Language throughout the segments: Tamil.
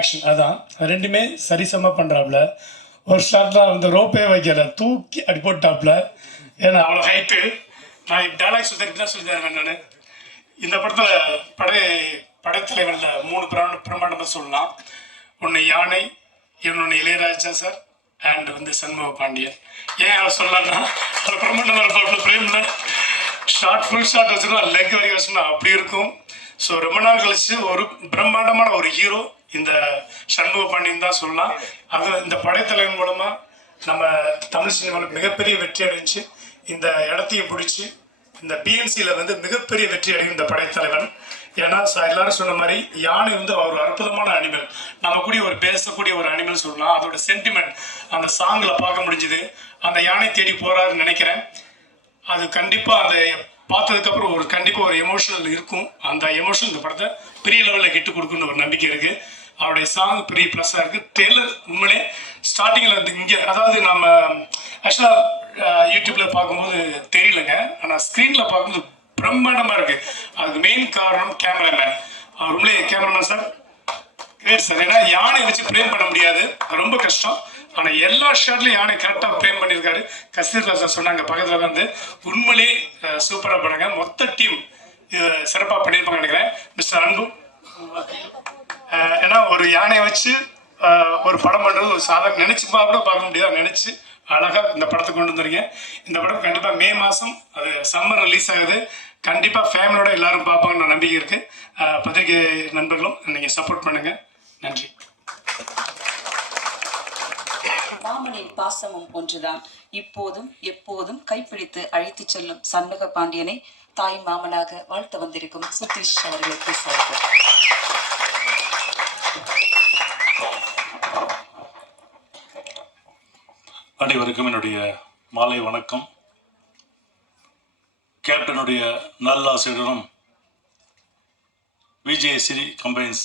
ஆக்ஷன் அதான் ரெண்டுமே சரிசமமாக பண்ணுறாப்புல. ஒரு ஷாட்டில் அந்த ரோப்பே வைக்கல, தூக்கி அடி போட்டாப்புல. ஏன்னா அவ்வளோ ஹைட்டு. நான் டைலாக் சொல்லிதான் சொல்லித்தரேன். நான் இந்த படத்தில் படைத்தலைவரில் 3 பிரமாண்டமாக சொல்லலாம். ஒன்று யானை, இன்னொன்று இளையராஜா சார், அண்ட் சண்முக பாண்டியன். ஏன் அவர் சொல்லலாம்னா அது பிரமாண்டமாக இருப்பாப்புல. பிரேமில் ஃபுல் ஷாட் வச்சுருக்கோம், லெக் வரைக்கும் வச்சுருந்தோம், அப்படி இருக்கும். ஸோ ரொம்ப நாள் கழிச்சு ஒரு பிரம்மாண்டமான ஒரு ஹீரோ இந்த சண்முக பாண்டியன் தான் சொல்லலாம். அது இந்த படைத்தலைவன் மூலமாக நம்ம தமிழ் சினிமாவில் மிகப்பெரிய வெற்றி அடைஞ்சு இந்த இடத்தையும் பிடிச்சி இந்த பிஎன்சியில் மிகப்பெரிய வெற்றி அடையும் இந்த படைத்தலைவன். ஏன்னா எல்லாரும் சொன்ன மாதிரி யானை ஒரு அற்புதமான அனிமல், நம்ம கூட ஒரு பேசக்கூடிய ஒரு அனிமல் சொல்லலாம். அதோட சென்டிமெண்ட் அந்த சாங்கில் பார்க்க முடிஞ்சுது. அந்த யானை தேடி போகிறாருன்னு நினைக்கிறேன். அது கண்டிப்பாக அதை பார்த்ததுக்கப்புறம் கண்டிப்பாக ஒரு எமோஷனல் இருக்கும். அந்த எமோஷன் இந்த படத்தை பெரிய லெவலில் கெட்டு கொடுக்குன்னு ஒரு நம்பிக்கை இருக்குது. அவருடைய சாங் பெரிய ப்ளஸ்ஸாக இருக்குது. டெய்லர் உண்மையிலே ஸ்டார்டிங்கில் இங்கே, அதாவது நம்ம ஆக்சுவலாக யூடியூப்பில் பார்க்கும்போது தெரியலங்க, ஆனால் ஸ்க்ரீனில் பார்க்கும்போது பிரம்மாண்டமாக இருக்குது. அதுக்கு மெயின் காரணம் கேமராமேன். அவர் உண்மையிலே கேமராமேன் சார் கிரேட் சார். ஏன்னா யானை வச்சு ப்ரேம் பண்ண முடியாது, ரொம்ப கஷ்டம். ஆனால் எல்லா ஷாட்லையும் யானை கரெக்டாக ப்ரேம் பண்ணியிருக்காரு. கஸ்தூரி சார் சொன்னாங்க பக்கத்தில் உண்மையிலே சூப்பராக பண்ணுங்க. மொத்த டீம் இது சிறப்பாக பண்ணியிருப்பாங்க நினைக்கிறேன். மிஸ்டர் அன்பு, ஏன்னா ஒரு யானையை வச்சு ஒரு படம் பண்ணுறது ஒரு சாதாரண நினச்சி கூட பார்க்க முடியாது. நினச்சி அழகாக இந்த படத்தை கொண்டு வந்துருங்க. இந்த படம் கண்டிப்பாக மே மாதம் அது சம்மர் ரிலீஸ் ஆகுது. கண்டிப்பாக ஃபேமிலியோட எல்லாரும் பார்ப்பாங்கன்னு நம்பிக்கை இருக்குது. பத்திரிகை நண்பர்களும் நீங்கள் சப்போர்ட் பண்ணுங்கள். நன்றி. மாமனின் பாசமும் ஒன்றுதான். இப்போதும் எப்போதும் கைப்பிடித்து அழைத்து செல்லும் சண்முக பாண்டியனை தாய் மாமனாக வாழ்த்து வந்திருக்கும் சுதீஷ் அவர்களுக்கு சார்பு. அனைவருக்கும் என்னுடைய மாலை வணக்கம். கேப்டனுடைய நல்லாசிரியரும் விஜய் சிறி கம்பைன்ஸ்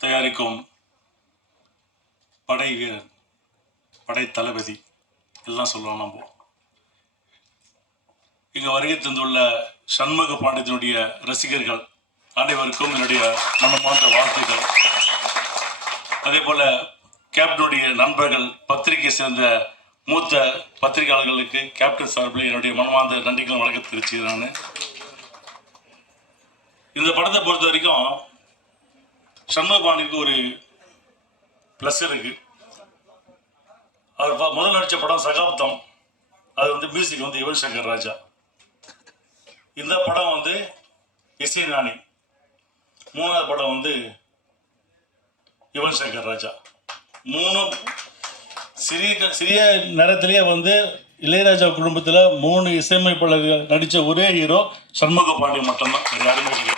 தயாரிக்கும் படை வீரர், படை தளபதி எல்லாம் சொல்லலாம். நம்ம இங்கே வருகை தந்துள்ள சண்முக பாண்டியத்தினுடைய ரசிகர்கள் அனைவருக்கும் என்னுடைய மனமார்ந்த வாழ்த்துக்கள். அதே போல் கேப்டனுடைய நண்பர்கள், பத்திரிகை சேர்ந்த மூத்த பத்திரிகையாளர்களுக்கு கேப்டன் சார்பில் என்னுடைய மனமார்ந்த நன்றிகளும் வணக்கம் தெரிவிச்சுக்கிறேன். நான் இந்த படத்தை பொறுத்த வரைக்கும் சண்முக பாண்டியனுக்கு ஒரு ப்ளஸ் இருக்கு. அவர் முதல் நடித்த படம் சகாப்தம், அது மியூசிக் யுவன் சங்கர் ராஜா. இந்த படம் இசை ஞானி. மூணாவது படம் யுவன் சங்கர் ராஜா. மூணும் சிறிய நேரத்திலேயே இளையராஜா குடும்பத்தில் 3 இசையமைப்பாளர்கள் நடித்த ஒரே ஹீரோ சண்முக பாண்டியன் மட்டும்தான். யாருமே இல்லை.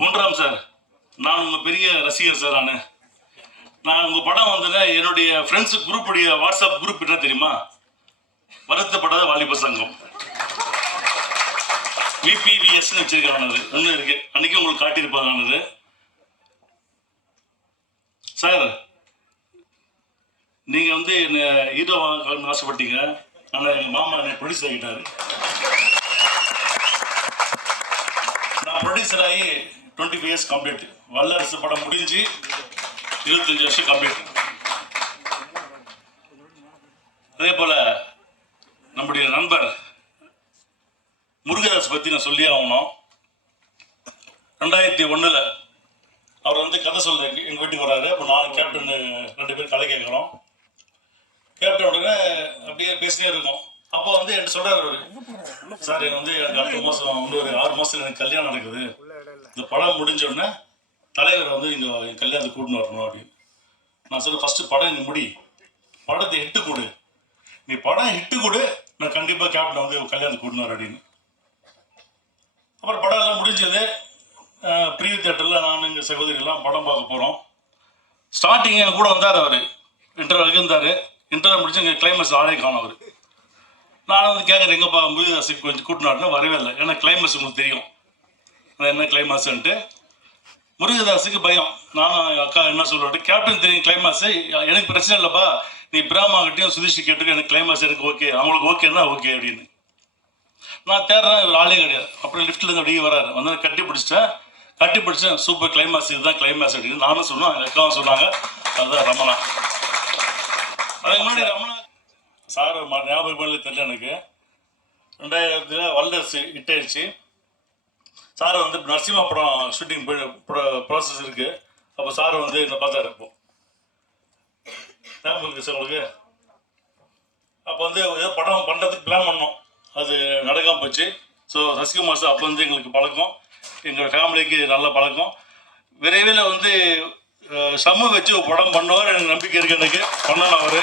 பொன்ராம் சார், நான் உங்கள் பெரிய ரசிகர் சார். நான் உங்கள் படம் என்னுடைய ஃப்ரெண்ட்ஸு குரூப்புடைய வாட்ஸ்அப் குரூப் என்ன தெரியுமா? வருத்தப்படாத வாலிப சங்கம், விபிவிஎஸ்ன்னு வச்சிருக்கானது ஒன்று இருக்கு. அன்னைக்கு உங்களுக்கு காட்டியிருப்பாங்க. சார், நீங்கள் என்ன ஹீரோ ஆசைப்பட்டீங்க, ஆனால் எங்கள் மாமா என்னை ப்ரொடியூசர் ஆகிட்டாரு. நான் ப்ரொடியூசர் ஆகி 25 இயர்ஸ் கம்ப்ளீட். வல்லரசு படம் முடிஞ்சு 25 வருஷம் கம்ப்ளீட். அதே போல் நம்முடைய நண்பர் முருகதாஸ் பற்றி நான் சொல்லி ஆகணும். 2001 அவர் கதை சொல்ல எங்கள் வீட்டுக்கு வர்றாரு. அப்போ நான் கேப்டன் 2 பேர் கதை கேட்குறோம். கேப்டன் உடனே அப்படியே பேசினே இருக்கோம். அப்போ என்கிட்ட சொல்கிறார், சார் எனக்கு அடுத்த மாதம் ஒரு 6 மாதத்தில் எனக்கு கல்யாணம் நடக்குது. இந்த படம் முடிஞ்ச உடனே தலைவர் இங்கே என் கல்யாணத்தை கூட்டின்னு வரணும் அப்படின்னு. நான் சொல்ல, ஃபஸ்ட்டு படம் நீ முடி, படத்தை ஹிட்டு கொடு. நீ படம் ஹிட்டு கொடு, நான் கண்டிப்பாக கேப்டன் கல்யாணத்தை கூட்டின்னு வரேன் அப்படின்னு. அப்புறம் படம் எல்லாம் முடிஞ்சது. ப்ரீ தியேட்டரில் நான் எங்கள் சகோதரிகள்லாம் படம் பார்க்க போகிறோம். ஸ்டார்டிங் என் கூட வந்தார். அவர் இன்டர்வியூ இருந்தார். இன்டர்வியூ முடிச்சு எங்கள் கிளைமேக்ஸ் ஆளே காணும். அவர் நான் கேட்குறேன், எங்கப்பா முருகதாஸுக்கு கொஞ்சம் கூட்டினாருன்னா வரவே இல்லை. ஏன்னா கிளைமேக்ஸ் உங்களுக்கு தெரியும் அது என்ன கிளைமேக்ஸ்ன்ட்டு. முருகதாஸுக்கு பயம். நானும் எங்கள் அக்கா என்ன சொல்லிட்டு, கேப்டன் தெரியும் கிளைமேக்ஸு, எனக்கு பிரச்சனை இல்லைப்பா, நீ பிராமாகிட்டையும் சுதீஷ் கேட்டுக்க, எனக்கு கிளைமேக்ஸ் எனக்கு ஓகே, அவங்களுக்கு ஓகேன்னா ஓகே அப்படின்னு. நான் தேடுறேன், இவர் ஆளே கிடையாது. அப்புறம் லிஃப்ட்லேருந்து அப்படியே வராரு, வந்து கட்டி பிடிச்சேன். சூப்பர் கிளைமேக்ஸ், இதுதான் கிளைமேக்ஸ் அப்படின்னு நானும் சொன்னேன், எங்கள் அக்காவும் சொன்னாங்க. அதுதான் ரமணா. அதுக்கு முன்னாடி ரமணா சார் ஞாபகம் பண்ணல தெரியல எனக்கு. 2000 வல்லர்ஸ் ஹிட் ஆயிடுச்சு. சார் வந்து நரசிம்மா படம் ஷூட்டிங் ப்ராசஸ் இருக்குது. அப்போ சார் வந்து என்னை பார்த்தாரு. இப்போ ஞாபகம் இருக்குது சார் உங்களுக்கு? அப்போ வந்து ஏதோ படம் பண்ணுறதுக்கு பிளான் பண்ணோம், அது நடக்காமல் போச்சு. ஸோ ரசிககுமார் சார் அப்போ வந்து எங்களுக்கு பழக்கம், எங்கள் ஃபேமிலிக்கு நல்ல பழக்கம். விரைவில் வந்து சம்மு வச்சு ஒரு படம் பண்ணுவார், எனக்கு நம்பிக்கை இருக்குது. எனக்கு பண்ணணும் அவர்.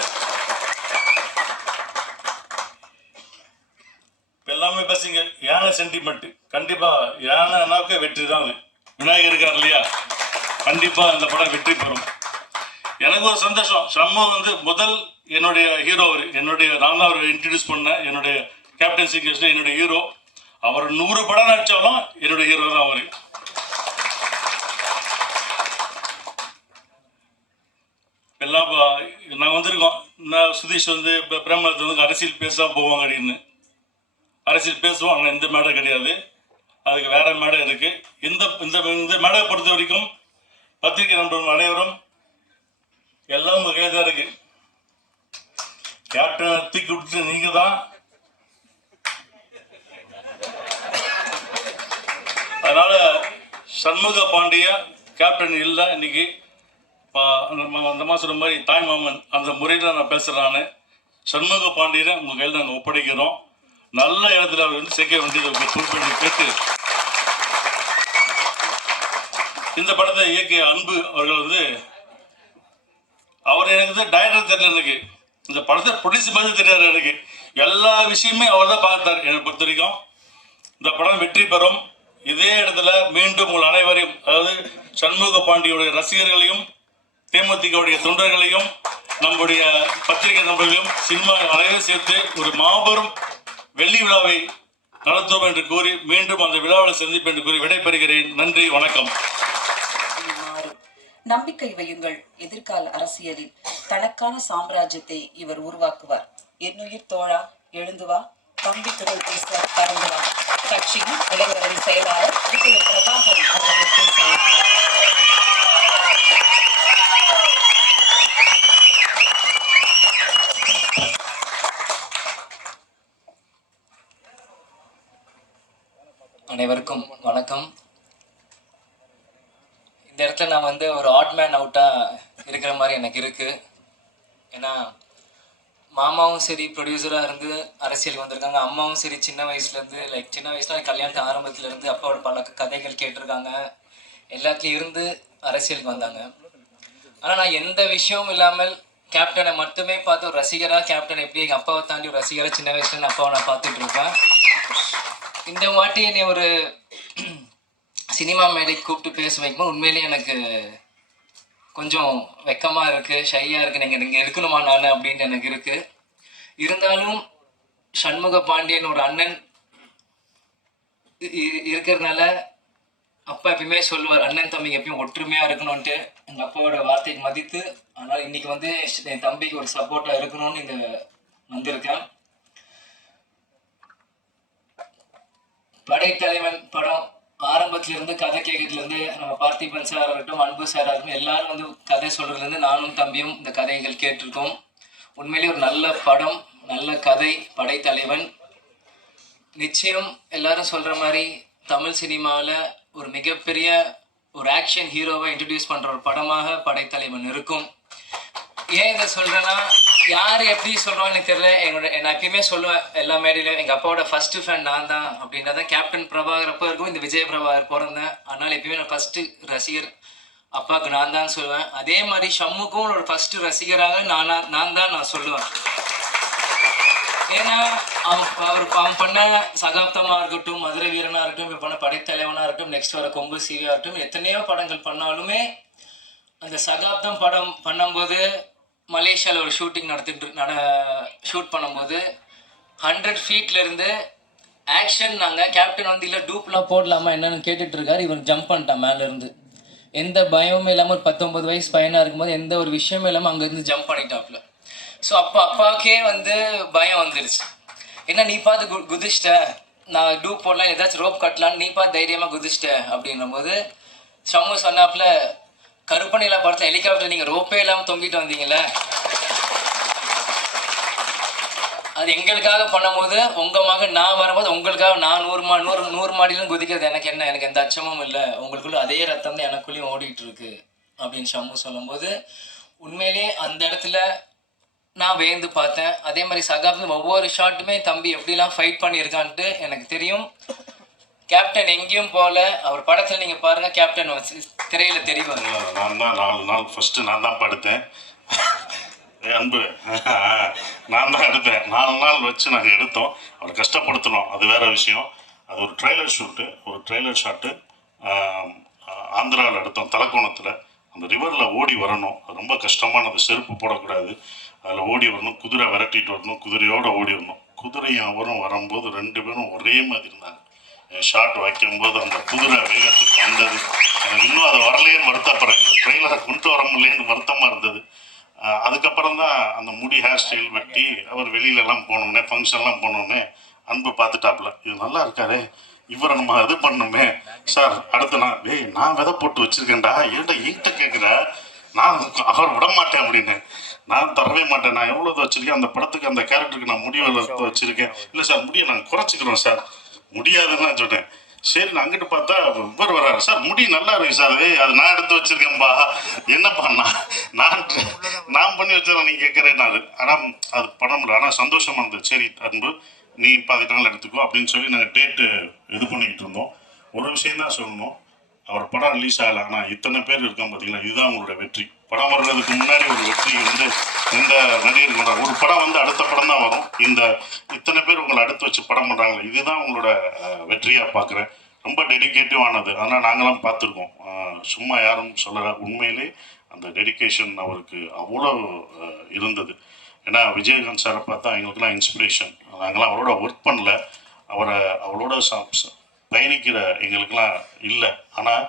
எல்லாமே பேசுங்க. யானை சென்டிமெண்ட் கண்டிப்பாக யானைனாக்க வெற்றி தான். அது விநாயகர் இருக்கார் இல்லையா, கண்டிப்பாக அந்த படம் வெற்றி பெறும். எனக்கு ஒரு சந்தோஷம், சம்மு வந்து முதல் என்னுடைய ஹீரோ அவர். நான் தான் அவர் இன்ட்ரடியூஸ் பண்ணேன். என்னுடைய கேப்டன் சிங்கர்ஸில் என்னுடைய ஹீரோ அவர். 100 படம் நடித்தாலும் என்னுடைய ஹீரோ தான் அவர். எல்லாம் நாங்கள் வந்திருக்கோம். நான் சுதீஷ் வந்து இப்போ பிரேமலத்தை வந்து அரசியல் பேசாமல் போவாங்க அப்படின்னு. அரசியல் பேசுவோம், ஆனால் இந்த மேடை கிடையாது, அதுக்கு வேற மேடை இருக்கு. இந்த மேடையை பொறுத்த வரைக்கும் பத்திரிகை நண்பர்கள் அனைவரும் எல்லாம் உங்க கையில் தான் இருக்கு. கேப்டனை தூக்கி விட்டு நீங்க தான். அதனால சண்முக பாண்டிய கேப்டன் இல்லை இன்னைக்கு. அந்த மாதிரி சொன்ன மாதிரி தாய் மாமன் அந்த முறையில் நான் பேசுகிறேன். நான் சண்முக பாண்டியனை உங்கள் கையில் நாங்கள் ஒப்படைக்கிறோம். நல்ல இடத்துல அவர் வந்து சேர்க்க வேண்டியது பொறுப்பு கேட்டு இந்த படத்தை இயக்கிய அன்பு அவர்கள் வந்து அவர் எனக்கு தான் டைரக்டர் தெரியல. எனக்கு இந்த படத்தை ப்ரொடியூஸ் மாதிரி தெரியாது. எனக்கு எல்லா விஷயமே அவர் தான் பார்த்தார். என்னை பொறுத்த வரைக்கும் இந்த படம் வெற்றி பெறும். இதே இடத்துல மீண்டும் உங்கள் அனைவரையும், அதாவது சண்முக பாண்டியுடைய ரசிகர்களையும், தேமுதிகவுடைய தொண்டர்களையும், நம்முடைய பத்திரிகை நண்பர்களையும், சினிமா அனைவரும் சேர்த்து ஒரு மாபெரும் வெள்ளி விழாவை நடத்துவோம் என்று கூறி மீண்டும் அந்த விழாவில் சந்திப்பு என்று கூறி விடைபெறுகிறேன். நன்றி, வணக்கம். நம்பிக்கை வையுங்கள், எதிர்கால அரசியலில் தனக்கான சாம்ராஜ்யத்தை இவர் உருவாக்குவார். என்னுயிர் தோழா எழுந்து வா, தம்பி குரல் பேச பறந்து வா. கட்சியின் இளைஞரணி செயலாளர் பிரபாகரன் அவர்கள் பேச இருக்கிறார். அனைவருக்கும் வணக்கம். இந்த இடத்துல நான் வந்து ஒரு ஆட் மேன் அவுட்டாக இருக்கிற மாதிரி எனக்கு இருக்குது. ஏன்னா மாமாவும் சரி ப்ரொடியூசராக இருந்து அரசியலுக்கு வந்திருக்காங்க, அம்மாவும் சரி சின்ன வயசில் கல்யாணத்து ஆரம்பத்துலேருந்து அப்பாவோட பல கதைகள் கேட்டிருக்காங்க, எல்லாத்துலேயும் இருந்து அரசியலுக்கு வந்தாங்க. ஆனால் நான் எந்த விஷயமும் இல்லாமல் கேப்டனை மட்டுமே பார்த்து ஒரு ரசிகராக, கேப்டன் எப்படி எங்கள் அப்பாவை தாண்டி ஒரு ரசிகராக சின்ன வயசுலேருந்து அப்பாவை நான் பார்த்துட்டு இருப்பேன். இந்த வாட்டி என்னை ஒரு சினிமா மேடைக்கு கூப்பிட்டு பேச வைக்கும்போது உண்மையிலேயே எனக்கு கொஞ்சம் வெக்கமாக இருக்குது, ஷையாக இருக்குது. நீங்கள் இங்கே இருக்கணுமா நான் அப்படின்ட்டு எனக்கு இருக்குது. இருந்தாலும் சண்முக பாண்டியன் ஒரு அண்ணன் இருக்கிறதுனால அப்பா எப்பயுமே சொல்லுவார், அண்ணன் தம்பிக்கு எப்பயும் ஒற்றுமையாக இருக்கணும்ன்ட்டு. எங்கள் அப்பாவோட வார்த்தைக்கு மதித்து அதனால் இன்றைக்கி வந்து என் தம்பிக்கு ஒரு சப்போர்ட்டாக இருக்கணும்னு இந்த வந்திருக்கேன். படைத்தலைவன் படம் ஆரம்பத்திலிருந்து கதை கேட்கறதுலேருந்து நம்ம பார்த்திபன் சார் ஆகட்டும், அன்பு சார் ஆகட்டும், எல்லாரும் வந்து கதை சொல்றதுலேருந்து நானும் தம்பியும் இந்த கதைகள் கேட்டிருக்கோம். உண்மையிலேயே ஒரு நல்ல படம், நல்ல கதை. படைத்தலைவன் நிச்சயம் எல்லாரும் சொல்ற மாதிரி தமிழ் சினிமாவில் ஒரு மிகப்பெரிய ஒரு ஆக்ஷன் ஹீரோவை இன்ட்ரடியூஸ் பண்ற ஒரு படமாக படைத்தலைவன் இருக்கும். ஏன் இதை சொல்றேன்னா, யார் எப்படி சொல்கிறோம் எனக்கு தெரியல. நான் எப்பயுமே சொல்லுவேன் எல்லா மேடையிலும், எங்கள் அப்பாவோட ஃபஸ்ட்டு ஃபேன் நான் தான் அப்படின்றத. கேப்டன் பிரபாகர் அப்போ இருக்கும், இந்த விஜய் பிரபாகர் பிறந்தேன். அதனால் எப்பயுமே நான் ஃபஸ்ட்டு ரசிகர் அப்பாவுக்கு நான் தான் சொல்லுவேன். அதே மாதிரி ஷம்முக்கும் ஒரு ஃபஸ்ட்டு ரசிகராக நான் தான் சொல்லுவேன். ஏன்னா அவன் பண்ண சகாப்தமாக இருக்கட்டும், மதுரை வீரனாக இருக்கட்டும், இப்போ பண்ண படைத்தலைவனாக இருக்கட்டும், நெக்ஸ்ட் வர கொம்பு சீவியாக இருக்கட்டும், எத்தனையோ படங்கள் பண்ணாலுமே அந்த சகாப்தம் படம் பண்ணும்போது மலேசியாவில் ஒரு ஷூட்டிங் ஷூட் பண்ணும்போது 100 ஃபீட்லேருந்து ஆக்ஷன் நாங்கள் கேப்டன் வந்து இல்லை டூப்லாம் போடலாமா என்னன்னு கேட்டுட்டு இருக்காரு. இவன் ஜம்ப் பண்ணிட்டான் மேலேருந்து. எந்த பயமும் இல்லாமல் ஒரு 19 வயசு பையனாக இருக்கும்போது எந்த ஒரு விஷயமும் இல்லாமல் அங்கேருந்து ஜம்ப் பண்ணிட்டாப்புல. ஸோ அப்பாவுக்கே வந்து பயம் வந்துருச்சு. என்ன நீ பார்த்து குதிச்சிட்ட, நான் டூப் போடலாம் ஏதாச்சும் ரோப் கட்டலான்னு நீ பார்த்து தைரியமாக குதிச்சிட்ட அப்படின்னும் போது ஷம்மு சொன்னாப்புல கருப்பணியில் படத்தில் ஹெலிகாப்டர் நீங்கள் ரோப்பே இல்லாமல் தொங்கிட்டு வந்தீங்கல்ல, அது எங்களுக்காக பண்ணும்போது உங்கள் மகன் நான் வரும்போது உங்களுக்காக நான் 100 மாடியிலும் குதிக்கிறது எனக்கு என்ன, எனக்கு எந்த அச்சமும் இல்லை, உங்களுக்குள்ள அதே ரத்தம் தான் எனக்குள்ளேயும் ஓடிட்டு இருக்கு அப்படின்னு ஷம்மு சொல்லும்போது உண்மையிலேயே அந்த இடத்துல நான் வேந்து பார்த்தேன். அதே மாதிரி சகாப்தம் ஒவ்வொரு ஷாட்டுமே தம்பி எப்படிலாம் ஃபைட் பண்ணியிருக்கான்ட்டு எனக்கு தெரியும். கேப்டன் எங்கேயும் போல அவர் படத்தில் நீங்கள் பாருங்க, கேப்டன் திரையில் தெரிவாங்க. நான் தான் 4 நாள் ஃபஸ்ட்டு நான் தான் படுத்தேன். அன்பு நான் தான் எடுத்தேன். 4 நாள் வச்சு நாங்கள் எடுத்தோம். அவரை கஷ்டப்படுத்தணும், அது வேற விஷயம். அது ஒரு ட்ரெய்லர் ஷூட்டு, ஒரு ட்ரெய்லர் ஷாட்டு ஆந்திராவில் எடுத்தோம். தலக்கோணத்தில் அந்த ரிவரில் ஓடி வரணும். அது ரொம்ப கஷ்டமானது. செருப்பு போடக்கூடாது, அதில் ஓடி வரணும். குதிரை விரட்டிட்டு வரணும், குதிரையோடு ஓடி வரணும். குதிரையும் அவரும் வரும்போது 2 பேரும் ஒரே மாதிரி இருந்தாங்க. ஷாட் வைக்கும்போது அந்த குதிரை வேகத்துக்கு வந்தது. எனக்கு இன்னும் அதை வரலையேன்னு வருத்தப்படுறேன். ட்ரெய்லரை கொண்டு வர முடியலேன்னு வருத்தமாக இருந்தது. அதுக்கப்புறம் தான் அந்த முடி ஹேர் ஸ்டைல் வெட்டி அவர் வெளியிலலாம் போனோன்னே, ஃபங்க்ஷன்லாம் போனோன்னே அன்பு பார்த்துட்டாப்புல, இது நல்லா இருக்காரு, இவரை நம்ம இது பண்ணணுமே சார். அடுத்து நான் விதை போட்டு வச்சிருக்கேன்டா, ஏன்டா என்கிட்ட கேட்குற, நான் அவர் விட மாட்டேன் அப்படின்னு. நான் தரவே மாட்டேன், நான் எவ்வளோ வச்சிருக்கேன் அந்த படத்துக்கு, அந்த கேரக்டருக்கு நான் முடி வச்சிருக்கேன். இல்லை சார், முடியை நாங்கள் குறைச்சிக்கிறோம் சார். முடியாதுன்னு நான் சொன்னேன். சரி, நான் அங்கிட்டு பார்த்தா இவர் வர்றாரு. சார் முடி நல்லா இருக்கு சார், அது நான் எடுத்து வச்சிருக்கேன்பா. என்னப்பா நான் பண்ணி வச்சிடறேன், நீ கேட்குறேன். ஆனால் அது பண்ண முடியல. ஆனால் சந்தோஷமா இருந்தது. சரி அன்பு, நீ 10 நாள் எடுத்துக்கோ அப்படின்னு சொல்லி நாங்கள் டேட்டு இது பண்ணிக்கிட்டு இருந்தோம். ஒரு விஷயம் தான் சொல்லணும், அவர் படம் ரிலீஸ் ஆகலை, ஆனால் இத்தனை பேர் இருக்கான் பார்த்தீங்களா, இதுதான் உங்களோட வெற்றி. படம் வர்றதுக்கு முன்னாடி ஒரு வெற்றி வந்து எந்த நடிகர் கொண்டாரு. ஒரு படம் வந்து அடுத்த படம் தான் வரும். இத்தனை பேர் உங்களை அடுத்து வச்சு படம் பண்ணுறாங்க, இதுதான் உங்களோட வெற்றியாக பார்க்குறேன். ரொம்ப டெடிக்கேட்டிவானது. ஆனால் நாங்களாம் பார்த்துருக்கோம், சும்மா யாரும் சொல்லலை. உண்மையிலே அந்த டெடிக்கேஷன் அவருக்கு அவ்வளோ இருந்தது. ஏன்னா விஜயகாந்த் சாரை பார்த்தா எங்களுக்குலாம் இன்ஸ்பிரேஷன். நாங்களாம் அவரோட ஒர்க் பண்ணல, அவரோட பயணிக்கிற எங்களுக்கெல்லாம் இல்லை. ஆனால்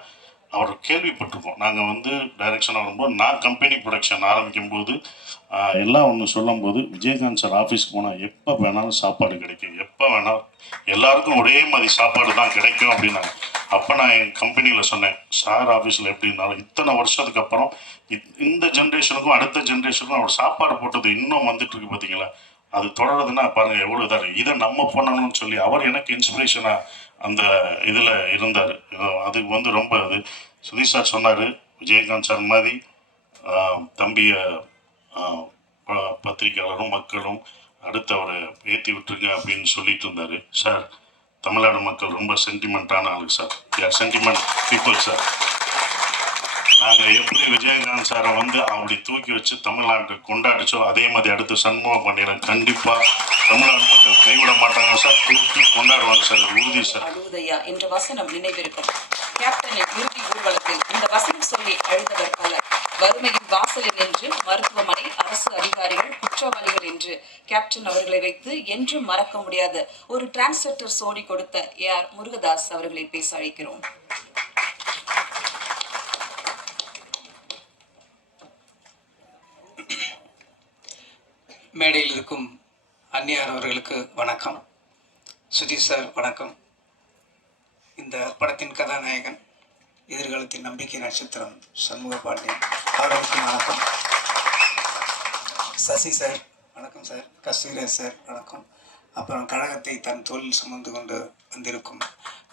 அவர் கேள்விப்பட்டிருக்கோம். நாங்கள் வந்து டைரக்ஷன் வரும்போது, நான் கம்பெனி ப்ரொடக்ஷன் ஆரம்பிக்கும் போது எல்லாம் ஒன்று சொல்லும்போது, விஜயகாந்த் சார் ஆஃபீஸ்க்கு போனால் எப்போ வேணாலும் சாப்பாடு கிடைக்கும், எப்போ வேணாலும் எல்லாருக்கும் ஒரே மாதிரி சாப்பாடு தான் கிடைக்கும் அப்படின்னாங்க. அப்போ நான் என் கம்பெனியில் சொன்னேன், சார் ஆஃபீஸில் எப்படி இருந்தாலும் இத்தனை வருஷத்துக்கு அப்புறம் இந்த ஜென்ரேஷனுக்கும் அடுத்த ஜென்ரேஷனுக்கும் அவர் சாப்பாடு போட்டது இன்னும் வந்துட்டு இருக்கு பார்த்தீங்களா, அது தொடருதுன்னா பாருங்கள் எவ்வளோ இதாக இருக்குது. இதை நம்ம பண்ணணும்னு சொல்லி அவர் எனக்கு இன்ஸ்பிரேஷனாக அந்த இதில் இருந்தார். அதுக்கு வந்து ரொம்ப இது சுதீஷ் சார் சொன்னார், விஜயகாந்த் சார் மாதிரி தம்பியை பத்திரிகையாளரும் மக்களும் அடுத்து அவரை ஏற்றி விட்டுருங்க அப்படின்னு சொல்லிட்டு இருந்தார். சார், தமிழ்நாடு மக்கள் ரொம்ப சென்டிமெண்ட்டான ஆளுங்க சார், சென்டிமெண்ட் பீப்புள் சார். நாங்கள் எப்படி விஜயகாந்த் சாரை வந்து அப்படி தூக்கி வச்சு தமிழ்நாட்டை கொண்டாடிச்சோ, அதே மாதிரி அடுத்து சண்முக பாண்டியன் கண்டிப்பாக தமிழ்நாடு மக்கள் கைவிட மாட்டாங்க சார், தூக்கி கொண்டாடுவாங்க சார், உறுதி சார். அழுதையா என்ற வசனம் நினைவிருக்கும். கேப்டனின் இறுதி ஊர்வலத்தில் இந்த வசனம் சொல்லி அழுதவர் பலர். வறுமையின் வாசலில் நின்று மருத்துவமனை, அரசு அதிகாரிகள், குற்றவாளிகள் என்று கேப்டன் அவர்களை வைத்து என்றும் மறக்க முடியாத ஒரு டிரான்ஸ்லேட்டர் சோடி கொடுத்த AR முருகதாஸ் அவர்களை பேச அழைக்கிறோம். மேடையில் இருக்கும் அந்நியார் அவர்களுக்கு வணக்கம். சுதீஷ் சார் வணக்கம். இந்த படத்தின் கதாநாயகன், எதிர்காலத்தின் நம்பிக்கை நட்சத்திரம் சண்முக பாண்டியன் அவர்களுக்கு வணக்கம். சசி சார் வணக்கம் சார். கஸ்தூரிராஜ் சார் வணக்கம். அப்புறம் கழகத்தை தன் தோளில் சுமந்து கொண்டு வந்திருக்கும்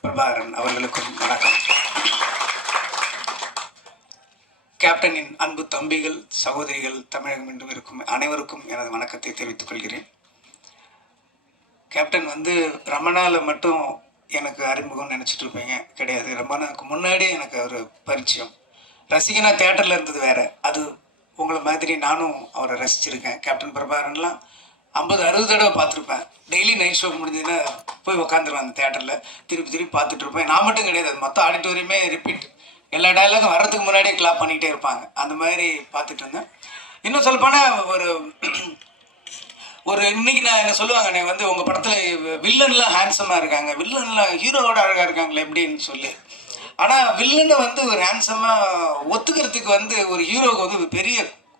பிரபாகரன் அவர்களுக்கும் வணக்கம். கேப்டனின் அன்பு தம்பிகள், சகோதரிகள், தமிழகம் என்றும் இருக்கும் அனைவருக்கும் எனது வணக்கத்தை தெரிவித்துக் கொள்கிறேன். கேப்டன் வந்து ரமணாவில் மட்டும் எனக்கு அறிமுகம் நினச்சிட்டு இருப்பீங்க, கிடையாது. ரமணாவுக்கு முன்னாடியே எனக்கு ஒரு பரிச்சயம். ரசிகனா தேட்டரில் இருந்தது வேறு. அது உங்களை மாதிரி நானும் அவரை ரசிச்சிருக்கேன். கேப்டன் பிரபாகரன்லாம் 50-60 தடவை பார்த்துருப்பேன். டெய்லி நைட் ஷோ முடிஞ்சதுன்னா போய் உட்காந்துருவேன் அந்த தேட்டரில், திருப்பி பார்த்துட்டு இருப்பேன். நான் மட்டும் கிடையாது, அது மொத்த ஆடிட்டோரியமே ரிப்பீட். எல்லா டைலாகும் வர்றதுக்கு முன்னாடியே கிளாப் பண்ணிகிட்டே இருப்பாங்க. அந்த மாதிரி பார்த்துட்டு இருந்தேன். இன்னும் சொல்லப்போனால் ஒரு இன்னைக்கு நான் என்ன சொல்லுவாங்க, வந்து உங்கள் படத்தில் வில்லன்லாம் ஹேண்ட்ஸமாக இருக்காங்க, வில்லன்லாம் ஹீரோவோட அழகாக இருக்காங்களே எப்படின்னு சொல்லி. ஆனால் வில்லனை வந்து ஒரு ஹேண்ட்ஸமாக ஒத்துக்கிறதுக்கு வந்து ஒரு ஹீரோவுக்கு வந்து பெரிய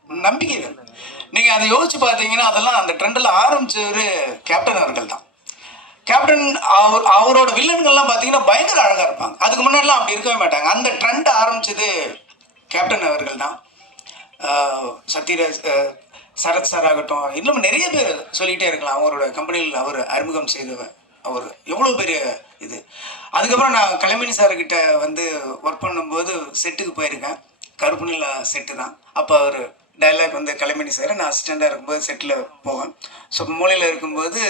நம்பிக்கை வேணும். நீங்கள் அதை யோசிச்சு பார்த்தீங்கன்னா அதெல்லாம் அந்த ட்ரெண்டில் ஆரம்பிச்சவர் கேப்டன் அவர்கள் தான். கேப்டன் அவரோட வில்லன்கள்லாம் பார்த்தீங்கன்னா பயங்கர அழகாக இருப்பாங்க. அதுக்கு முன்னாடிலாம் அப்படி இருக்கவே மாட்டாங்க. அந்த ட்ரெண்ட் ஆரம்பிச்சது கேப்டன் அவர்கள் தான். சத்யராஜ், சரத் சார் ஆகட்டும், இன்னும் நிறைய பேர் சொல்லிகிட்டே இருக்கலாம். அவரோட கம்பெனியில் அவர் அறிமுகம் செய்தவர் அவர் எவ்வளோ பெரிய இது. அதுக்கப்புறம் நான் கலைமணி சார்கிட்ட வந்து ஒர்க் பண்ணும்போது செட்டுக்கு போயிருக்கேன். கருப்பு நிலா செட்டு தான். அப்போ அவர் டைலாக் வந்து கலைமணி சார், நான் அசிஸ்டண்டாக இருக்கும்போது செட்டில் போவேன். ஸோ மூலையில் இருக்கும்போது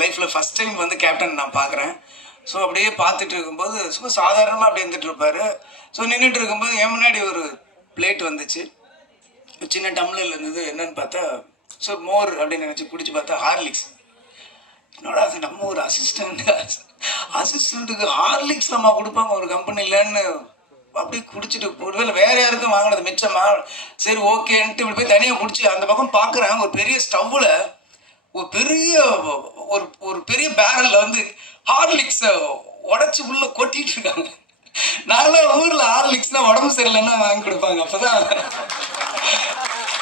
லைஃப்பில் ஃபஸ்ட் டைம் வந்து கேப்டன் நான் பார்க்குறேன். ஸோ அப்படியே பார்த்துட்டு இருக்கும்போது சும்மா சாதாரணமாக அப்படியே இருந்துட்டு இருப்பார். ஸோ நின்றுட்டு இருக்கும்போது என் முன்னாடி ஒரு பிளேட் வந்துச்சு, சின்ன டம்ளரில் இருந்தது. என்னன்னு பார்த்தா ஸோ மோர் அப்படின்னு நினச்சி குடிச்சு பார்த்தா ஹார்லிக்ஸ். என்னோட அது நம்ம ஒரு அசிஸ்டண்ட்டுக்கு ஹார்லிக்ஸ் நம்ம கொடுப்பாங்க ஒரு கம்பெனிலன்னு அப்படியே குடிச்சிட்டு, ஒருவேளை வேற யாருக்கும் வாங்கினது மிச்சமா, சரி ஓகேன்ட்டு இப்படி போய் தனியாக குடிச்சு அந்த பக்கம் பார்க்குறேன். ஒரு பெரிய ஸ்டவ்வில் ஒரு பெரிய ஒரு பெரிய பேரலில் வந்து ஹார்லிக்ஸை உடச்சி உள்ளே கொட்டிட்டு இருக்காங்க. நாங்களாம் ஊரில் ஹார்லிக்ஸ்னால் உடம்பு சரியில்லைன்னா வாங்கி கொடுப்பாங்க. அப்போதான்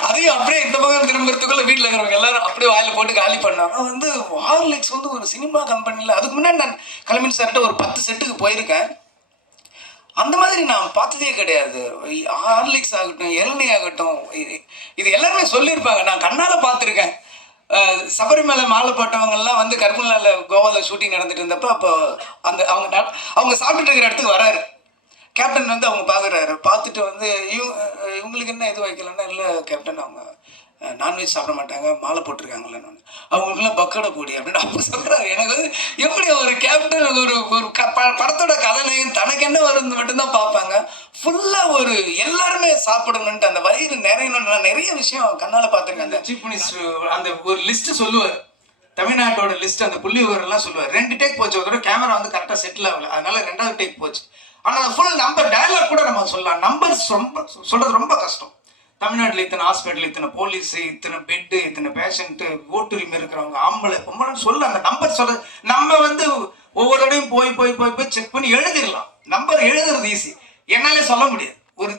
அதையும் அப்படியே இந்த பக்கம் திரும்புறதுக்குள்ள வீட்டில் இருக்கிறவங்க எல்லாரும் அப்படியே வாயில் போட்டு காலி பண்ணாங்க. வந்து ஹார்லிக்ஸ் வந்து ஒரு சினிமா கம்பெனியில், அதுக்கு முன்னாடி நான் கலைமணி சார்கிட்ட ஒரு 10 செட்டுக்கு போயிருக்கேன். அந்த மாதிரி நான் பார்த்ததே கிடையாது. ஹார்லிக்ஸ் ஆகட்டும், இளநீ ஆகட்டும், இது எல்லாருமே சொல்லியிருப்பாங்க. நான் கண்ணால் பார்த்துருக்கேன். சபரிமலை மாலை போட்டவங்கெல்லாம் வந்து கருமலாவில் கோவாவில் ஷூட்டிங் நடந்துட்டு இருந்தப்போ அப்போ அந்த அவங்க சாப்பிட்டுட்டு இருக்கிற இடத்துக்கு வராரு கேப்டன். வந்து அவங்க பார்க்குறாரு. பார்த்துட்டு வந்து இவங்களுக்கு என்ன இது வைக்கலன்னா, இல்லை கேப்டன் அவங்க நான்வெஜ் சாப்பிட மாட்டாங்க, மாலை போட்டிருக்காங்களேன்னு. அவங்களுக்குலாம் பக்கடை போடி அப்படின்னு அப்போ சொல்கிறாரு. எனக்கு வந்து எப்படி ஒரு கேப்டன் ஒரு படத்தோட கதையும் தனக்கு என்ன வருது மட்டும்தான் பார்ப்பாங்க. ஃபுல்லாக ஒரு எல்லாருமே சாப்பிடணுன்ட்டு அந்த வயிறு நிறையணும்னு நிறைய விஷயம் கண்ணால் பார்த்துருக்கேன். அந்த சீஃப் மினிஸ்டர் அந்த ஒரு லிஸ்ட்டு சொல்லுவார், தமிழ்நாட்டோட லிஸ்ட், அந்த புள்ளி விவரம்லாம் சொல்லுவார். 2 டேக் போச்சு. ஒரு கேமரா வந்து கரெக்டாக செட்டில் ஆகல, அதனால 2வது டேக் போச்சு. ஆனால் அந்த ஃபுல் நம்பர் டயலாக் கூட நம்ம சொல்லலாம். நம்பர்ஸ் ரொம்ப சொல்கிறது ரொம்ப கஷ்டம். தமிழ்நாட்டில் இத்தனை ஹாஸ்பிட்டல், இத்தனை போலீஸ், இத்தனை பெட்டு, இத்தனை பேஷண்ட்டு, ஓட்டுரிமை இருக்கிறவங்க, ஆம்பளை பொம்பளைன்னு சொல்ல அந்த நம்பர் சொல்கிறது. நம்ம வந்து ஒவ்வொரு இடையும் போய் செக் பண்ணி எழுதிடலாம். நம்பர் எழுதுறது ஈஸி, என்னாலே சொல்ல முடியாது.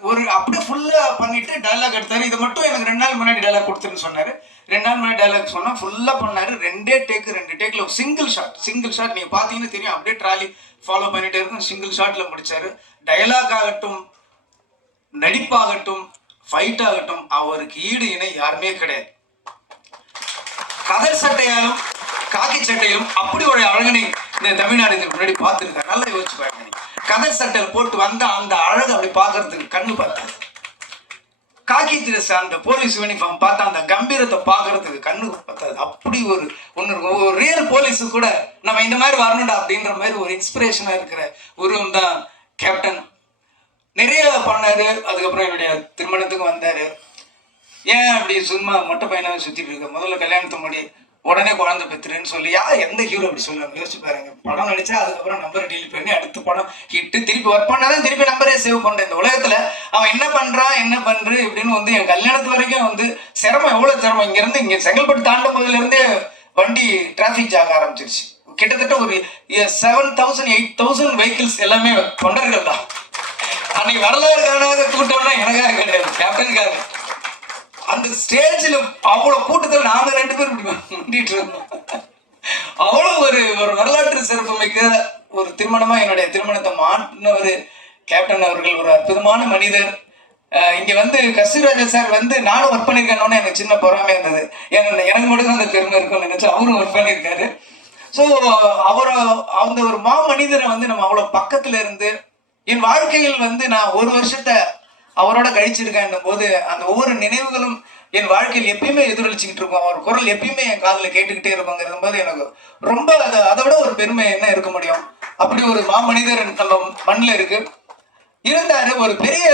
ஒரு அப்படியே ஃபுல்லாக பண்ணிட்டு டைலாக் எடுத்தாரு. இதை மட்டும் எனக்கு 2 நாள் முன்னாடி டைலாக் கொடுத்துருன்னு சொன்னார். 2 நாள் முன்னாடி டைலாக் சொன்னால் ஃபுல்லாக பண்ணார். 2 டேக்கில் ஒரு சிங்கிள் ஷாட் நீங்கள் பார்த்தீங்கன்னா தெரியும். அப்படியே ட்ராலி ஃபாலோ பண்ணிகிட்டே இருக்கும். சிங்கிள் ஷாட்டில் முடித்தார். டைலாக் ஆகட்டும், நடிப்பாகட்டும், ஃபைட் ஆகட்டும், அவருக்கு ஈடு இணை யாருமே கிடையாது. கதர் சட்டையாலும் காக்கி சட்டையிலும் அப்படி ஒரு அழகனை இந்த தமிழ்நாடு இதுக்கு முன்னாடி பார்த்துருக்காரு. நல்லா யோசிச்சு பாருங்க. கதர் சட்டையில் போட்டு வந்த அந்த அழகு அப்படி பார்க்கறதுக்கு கண்ணு பார்த்தாது. காக்கி ட்ரெஸ் அந்த போலீஸ் யூனிஃபார்ம் பார்த்தா அந்த கம்பீரத்தை பார்க்கறதுக்கு கண்ணு பார்த்தாது. அப்படி ஒரு ஒன்று இருக்கும். ஒரு ரியல் போலீஸு கூட நம்ம இந்த மாதிரி வரணும்டா அப்படின்ற மாதிரி ஒரு இன்ஸ்பிரேஷனாக இருக்கிற உருவம் தான் கேப்டன். நிறைய பண்ணாரு. அதுக்கப்புறம் என்னுடைய திருமணத்துக்கு வந்தார். ஏன் அப்படி சும்மா மொட்டை பையனாக சுற்றிட்டு இருக்க, முதல்ல கல்யாணத்தை முடி உடனே குழந்தை பெற்றுருன்னு சொல்லி எந்த ஹீரோ அப்படி சொல்லுவாங்க? யோசிச்சு பாருங்க. படம் நடிச்சா அதுக்கப்புறம் நம்பரை டீல் பண்ணி அடுத்த படம் ஹிட்டு திருப்பி ஒர்க் பண்ணாதான் திருப்பி நம்பரே சேவ் பண்ணுறேன். இந்த உலகத்தில் அவன் என்ன பண்ணுறான் என்ன பண்ணுற இப்படின்னு வந்து என் கல்யாணத்து வரைக்கும் வந்து சிரமம், எவ்வளோ சிரமம். இங்கேருந்து இங்கே செங்கல்பட்டு தாண்டும் போதுலேருந்தே வண்டி டிராஃபிக் ஜாக ஆரம்பிச்சிருச்சு. கிட்டத்தட்ட ஒரு 7,000 8,000 வெஹிக்கிள்ஸ் எல்லாமே தொண்டர்கள் தான். அன்னைக்கு வரலாறு காரணமாக கூட்டம்னா எனக்காக கிடையாது, கேப்டனுக்காக. அந்த ஸ்டேஜில் அவ்வளோ கூட்டத்தில் நாங்கள் 2 பேரும் முண்டிட்டு இருந்தோம். அவ்வளோ ஒரு வரலாற்று சிறப்பு மிக்க ஒரு திருமணமாக என்னுடைய திருமணத்தை மாற்றினவர் கேப்டன் அவர்கள். ஒரு அற்புதமான மனிதர். இங்கே வந்து கஸ்தூரிராஜா சார் வந்து நானும் ஒர்க் பண்ணியிருக்கேன்னு எனக்கு சின்ன பொறாமையாக இருந்தது. எனக்கு மட்டும் தான் அந்த பெருமை இருக்கும்னு நினச்சா அவரும் ஒர்க் பண்ணியிருக்காரு. ஸோ அந்த ஒரு மனிதரை வந்து நம்ம அவ்வளோ பக்கத்தில் இருந்து என் வாழ்க்கையில் வந்து நான் 1 வருஷத்தை அவரோட கழிச்சிருக்கேன் போது அந்த ஒவ்வொரு நினைவுகளும் என் வாழ்க்கையில் எப்பயுமே எதிரொலிச்சுக்கிட்டு இருக்கும். அவர் குரல் எப்பயுமே என் காதில் கேட்டுக்கிட்டே இருப்பாங்கிறது போது எனக்கு ரொம்ப அதை விட ஒரு பெருமை என்ன இருக்க முடியும். அப்படி ஒரு மாமனிதர் நம்ம மண்ணில் இருக்கு இருந்தாரு. ஒரு பெரிய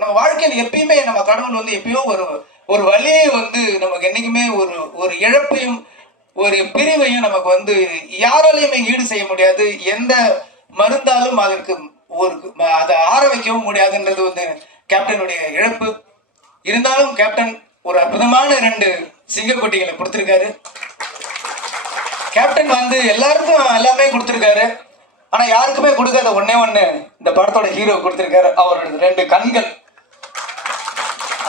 நம்ம வாழ்க்கையில் எப்பயுமே நம்ம கடவுள் வந்து எப்பயோ ஒரு வழியை வந்து நமக்கு என்னைக்குமே ஒரு இழப்பையும் ஒரு பிரிவையும் நமக்கு வந்து யாராலையுமே ஈடு செய்ய முடியாது. எந்த மருந்தாலும் அதற்கு அதை ஆற வைக்கவும் முடியாதுன்றது வந்து கேப்டனுடைய இழப்பு. இருந்தாலும் கேப்டன் ஒரு அற்புதமான 2 சிங்கக்குட்டிகளை கொடுத்துருக்காரு. கேப்டன் வந்து எல்லாருக்கும் எல்லாமே கொடுத்துருக்காரு. ஆனா யாருக்குமே கொடுக்காத ஒன்னே இந்த படத்தோட ஹீரோ கொடுத்துருக்காரு. அவரோட 2 கண்கள்.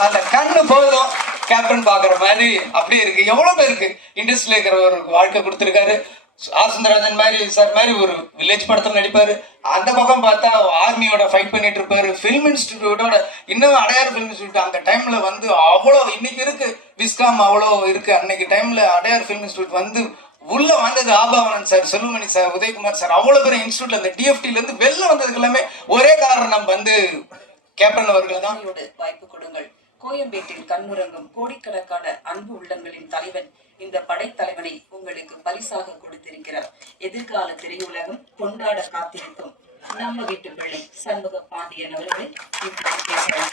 அந்த கண்ணு போதும் கேப்டன் பார்க்குற மாதிரி அப்படியே இருக்கு. எவ்வளோ பேருக்கு இண்டஸ்ட்ரியில் இருக்கிற ஒரு வாழ்க்கை கொடுத்துருக்காரு. ஆர் சுந்தரராஜன் மாதிரி சார் மாதிரி ஒரு வில்லேஜ் படத்தில் நடிப்பார். அந்த பக்கம் பார்த்தா ஆர்மியோட ஃபைட் பண்ணிட்டு இருப்பாரு. ஃபிலிம் இன்ஸ்டிடியூட்டோட இன்னும் அடையார் ஃபிலிம் இன்ஸ்டியூட் அந்த டைம்ல வந்து அவ்வளோ, இன்னைக்கு இருக்கு விஸ்காம் அவ்வளோ இருக்கு, அன்னைக்கு டைம்ல அடையார் ஃபிலிம் இன்ஸ்டியூட் வந்து உள்ள வந்தது Aabavanan sir, Selvamani sir, Udhayakumar sir, அவ்வளோ பெரிய இன்ஸ்டியூட்ல அந்த டிஎஃப்டில இருந்து வெளில வந்ததுக்கு எல்லாமே ஒரே காரணம் வந்து கேப்டன் அவர்கள் தான். வாய்ப்பு கொடுங்கள். கோயம்பேட்டில் கண்ணுறங்கும் கோடிக்கணக்கான அன்பு உள்ளங்களின் தலைவன் இந்த படைத்தலைவனை உங்களுக்கு பரிசாக கொடுத்திருக்கிறார். எதிர்கால திரையுலகம் கொண்டாட காத்திருக்கும் நம்ம வீட்டு பிள்ளை சண்முக பாண்டியன் அவர்களை பேசலாம்.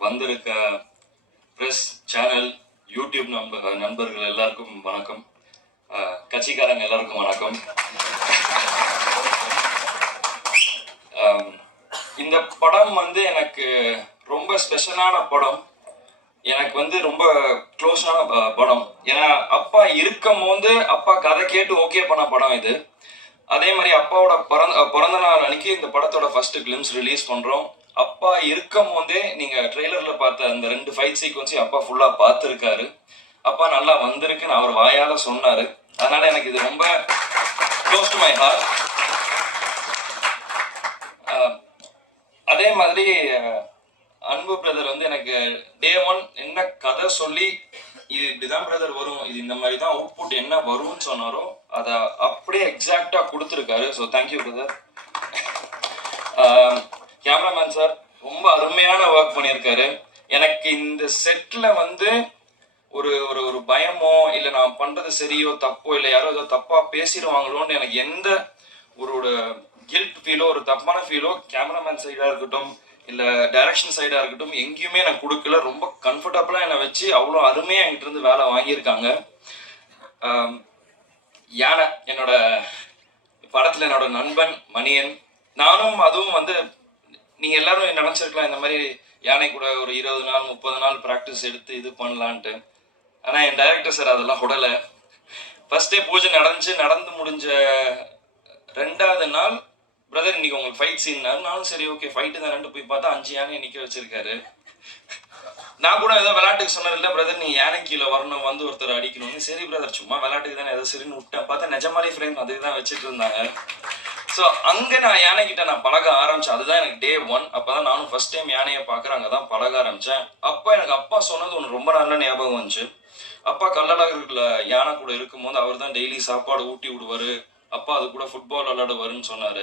வந்திருக்க ப்ரெஸ் சேனல் யூடியூப் நண்பர்கள் எல்லாருக்கும் வணக்கம். கட்சிக்காரங்க எல்லாருக்கும் வணக்கம். இந்த படம் வந்து எனக்கு ரொம்ப ஸ்பெஷலான படம். எனக்கு வந்து ரொம்ப க்ளோஸான படம். ஏன்னா அப்பா இருக்கும் போது அப்பா கதை கேட்டு ஓகே பண்ண படம் இது. அதே மாதிரி அப்பாவோட பிறந்த நாள் அன்னைக்கு இந்த படத்தோட ஃபர்ஸ்ட் கிளிம்ஸ் ரிலீஸ் பண்றோம். அப்பா இருக்கும் போதே நீங்க ட்ரெய்லர்ல பார்த்த அந்த 2 ஃபைட் சீக்வன்ஸையும் அப்பா ஃபுல்லா பார்த்துருக்காரு. அப்பா நல்லா வந்திருக்குன்னு அவர் வாயால சொன்னாரு. அதனால எனக்கு இது ரொம்ப க்ளோஸ் டு மை ஹார்ட். அதே மாதிரி அன்பு பிரதர் வந்து எனக்கு டே 1 என்ன கதை சொல்லி இது இப்படிதான் பிரதர் வரும், இது இந்த மாதிரி தான் அவுட்புட் என்ன வரும்னு சொன்னாரோ அதை அப்படியே எக்ஸாக்டா கொடுத்துருக்காரு. So thank you brother. Cameraman sir ரொம்ப அருமையான ஒர்க் பண்ணியிருக்காரு. எனக்கு இந்த செட்ல வந்து ஒரு ஒரு ஒரு பயமோ இல்லை நான் பண்றது சரியோ தப்போ இல்லை யாரோ ஏதோ தப்பா பேசிடுவாங்களோன்னு எனக்கு எந்த ஒரு கில்ட் ஃபீலோ ஒரு தப்பான ஃபீலோ கேமராமேன் சைடா இருக்கட்டும் இல்லை டைரக்ஷன் சைடா இருக்கட்டும் எங்கேயுமே எனக்கு கொடுக்கல. ரொம்ப கம்ஃபர்டபுளா என்னை வச்சு அவ்வளோ அருமையா என்கிட்ட இருந்து வேலை வாங்கியிருக்காங்க. யானை என்னோட படத்துல என்னோட நண்பன் மணியன். நானும் அதுவும் வந்து நீங்க எல்லாரும் நினைச்சிருக்கலாம் இந்த மாதிரி யானை கூட ஒரு 20 நாள் 30 நாள் ப்ராக்டிஸ் எடுத்து இது பண்ணலான்ட்டு. ஆனா என் டைரக்டர் சார் அதெல்லாம் உடலை. ஃபர்ஸ்ட் டே பூஜை நடந்து முடிஞ்ச 2வது நாள் பிரதர் இன்னைக்கு உங்களுக்கு ஃபைட் சீன்னாரு. நானும் சரி ஓகே ஃபைட்டு தானே போய் பார்த்தா 5 யானையை நிற்க வச்சிருக்காரு. நான் கூட ஏதோ விளையாட்டுக்கு சொன்னேன், இல்லை பிரதர் நீ யானை கீழே வரணும் வந்து ஒருத்தர் அடிக்கணும்னு. சரி பிரதர் சும்மா விளையாட்டுக்கு தானே ஏதோ சரின்னு விட்டேன். பார்த்தா நிஜமாரி ஃப்ரேம் அதுக்கு தான் வச்சுட்டு இருந்தாங்க. ஸோ அங்கே நான் யானைக்கிட்ட நான் பழக ஆரம்பித்தேன். அதுதான் எனக்கு டே 1. அப்போ தான் நானும் ஃபர்ஸ்ட் டைம் யானையை பார்க்குறேன். அங்கே தான் பழக ஆரம்பித்தேன். அப்போ எனக்கு அப்பா சொன்னது ஒன்று ரொம்ப நல்ல ஞாபகம் வந்துச்சு. அப்பா கள்ளழகர்ல யானை கூட இருக்கும்போது அவர் தான் டெய்லி சாப்பாடு ஊட்டி விடுவார். அப்பா அது கூட ஃபுட்பால் விளையாடுவாருன்னு சொன்னார்.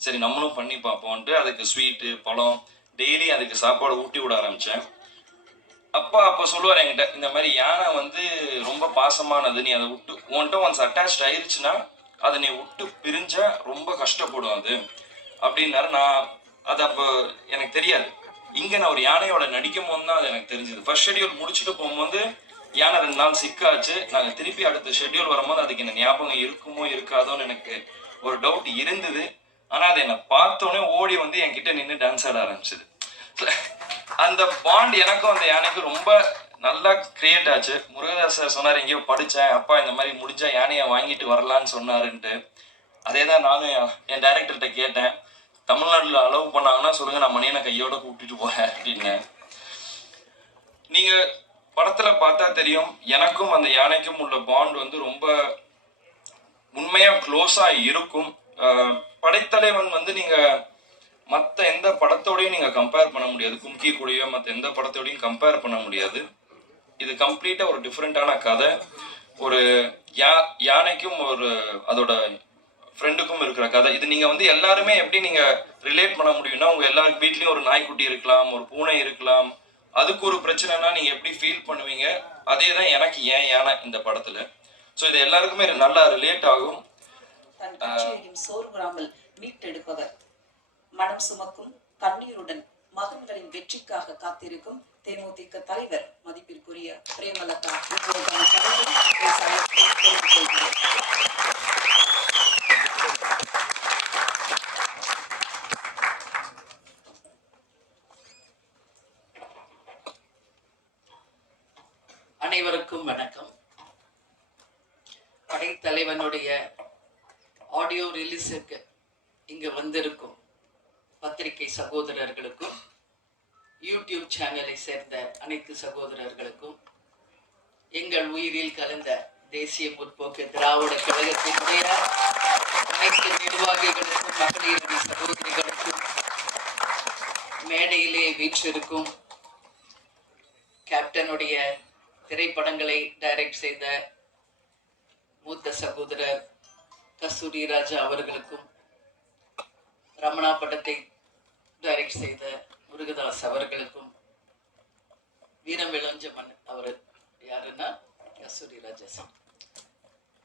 சரி நம்மளும் பண்ணி பார்ப்போன்ட்டு அதுக்கு ஸ்வீட்டு பழம் டெய்லி அதுக்கு சாப்பாடு ஊட்டி விட ஆரம்பித்தேன். அப்பா அப்போ சொல்லுவார் என்கிட்ட, இந்த மாதிரி யானை வந்து ரொம்ப பாசமானது, நீ அதை விட்டு உன்கிட்ட ஒன்ஸ் அட்டாச் ஆயிடுச்சுன்னா அதை நீ விட்டு பிரிஞ்ச ரொம்ப கஷ்டப்படும் அது அப்படின்னாரு. நான் அது அப்போ எனக்கு தெரியாது. இங்கே நான் ஒரு யானையோட நடிக்கும் போது தான் அது எனக்கு தெரிஞ்சது. ஃபர்ஸ்ட் ஷெட்யூல் முடிச்சுட்டு போகும்போது யானை 2 நாள் சிக்காச்சு. நாங்கள் திருப்பி அடுத்த ஷெட்யூல் வரும்போது அதுக்கு என்ன ஞாபகம் இருக்குமோ இருக்காதோன்னு எனக்கு ஒரு டவுட் இருந்தது. ஆனால் அதை என்னை பார்த்தோன்னே ஓடி வந்து என்கிட்ட நின்று டான்ஸ் ஆட ஆரம்பிச்சது. அந்த பாண்ட் எனக்கும் அந்த யானைக்கும் ரொம்ப நல்லா கிரியேட் ஆச்சு. முருகதாஸ் சார் சொன்னார் எங்கேயோ படித்தேன், அப்பா இந்த மாதிரி முடிஞ்சா யானையை வாங்கிட்டு வரலான்னு சொன்னாருன்ட்டு. அதே தான் நானும் என் டைரக்டர்கிட்ட கேட்டேன், தமிழ்நாட்டில் அலோவ் பண்ணாங்கன்னா சொல்லுங்கள், நான் மணியனை கையோட கூப்பிட்டுட்டு போகிறேன் அப்படின்னு. நீங்கள் படத்தில் பார்த்தா தெரியும் எனக்கும் அந்த யானைக்கும் உள்ள பாண்ட் வந்து ரொம்ப உண்மையாக க்ளோஸாக இருக்கும். படைத்தலைவன் வந்து நீங்கள் மற்ற எந்த படத்தோடையும் நீங்கள் கம்பேர் பண்ண முடியாது. கும்கி கூடயோ மற்ற எந்த படத்தோடையும் கம்பேர் பண்ண முடியாது. இது கம்ப்ளீட்டாக ஒரு டிஃப்ரெண்ட்டான கதை. ஒரு யானைக்கும் ஒரு அதோட ஃப்ரெண்டுக்கும் இருக்கிற கதை. இது நீங்கள் வந்து எல்லாருமே எப்படி நீங்கள் ரிலேட் பண்ண முடியும்னா, உங்கள் எல்லாருக்கு வீட்லேயும் ஒரு நாய்க்குட்டி இருக்கலாம், ஒரு பூனை இருக்கலாம். அதுக்கு ஒரு பிரச்சனைனா நீங்கள் எப்படி ஃபீல் பண்ணுவீங்க, அதே தான் எனக்கு ஏன் யானை இந்த படத்தில். ஸோ இது எல்லாருக்குமே நல்லா ரிலேட் ஆகும். தன் கட்சியையும் சோர்வுறாமல் மீட்டெடுப்பவர், மனம் சுமக்கும் கண்ணீருடன் மகன்களின் வெற்றிக்காக காத்திருக்கும் தேமுதிக தலைவர் மதிப்பிற்குரிய பிரேமலதா அனைவருக்கும் வணக்கம். படைத்தலைவனுடைய ஆடியோ ரிலீஸுக்கு இங்கு வந்திருக்கும் பத்திரிகை சகோதரர்களுக்கும் யூடியூப் சேனலை சேர்ந்த அனைத்து சகோதரர்களுக்கும் எங்கள் உயிரில் கலந்த தேசிய முற்போக்கு திராவிட கழகத்தினுடைய அனைத்து நிர்வாகிகளுக்கும் மகளிரணி சகோதரிகளுக்கும் மேடையிலே வீற்றிருக்கும் கேப்டனுடைய திரைப்படங்களை டைரக்ட் செய்த மூத்த சகோதரர் கஸ்தூரி ராஜா அவர்களுக்கும், ரமணா படத்தை டைரக்ட் செய்த முருகதாஸ் அவர்களுக்கும், வீரம் விளஞ்சமன் அவர் யாருன்னா கஸ்தூரி ராஜா சார்.